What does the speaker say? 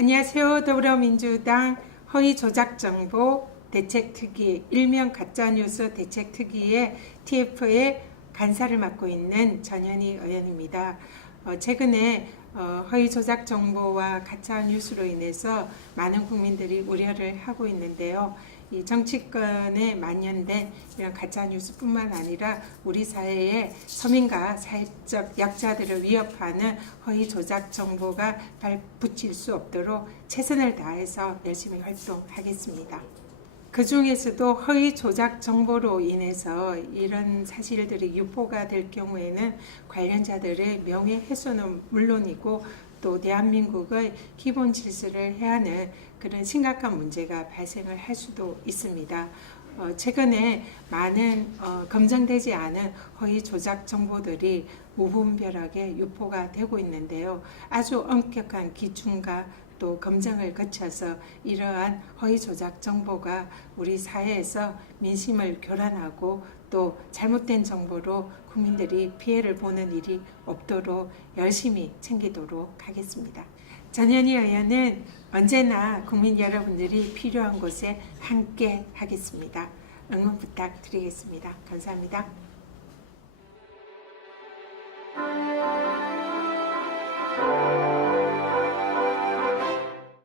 안녕하세요. 더불어민주당 허위 조작 정보 대책 특위 일명 가짜 뉴스 대책 특위의 TF의 간사를 맡고 있는 전현희 의원입니다. 어, 최근에 어, 허위 조작 정보와 가짜 뉴스로 인해서 많은 국민들이 우려를 하고 있는데요. 이 정치권에 만연된 이런 가짜 뉴스뿐만 아니라 우리 사회의 서민과 사회적 약자들을 위협하는 허위 조작 정보가 발붙일 수 없도록 최선을 다해서 열심히 활동하겠습니다. 그 중에서도 허위 조작 정보로 인해서 이런 사실들이 유포가 될 경우에는 관련자들의 명예훼손은 물론이고 또 대한민국의 기본 질서를 해하는 그런 심각한 문제가 발생을 할 수도 있습니다. 어, 최근에 많은 어, 검증되지 않은 허위 조작 정보들이 무분별하게 유포가 되고 있는데요. 아주 엄격한 기준과 또 검증을 거쳐서 이러한 허위 조작 정보가 우리 사회에서 민심을 교란하고 또 잘못된 정보로 국민들이 피해를 보는 일이 없도록 열심히 챙기도록 하겠습니다. 전현희 의원은 언제나 국민 여러분들이 필요한 곳에 함께 하겠습니다. 응원 부탁드리겠습니다. 감사합니다.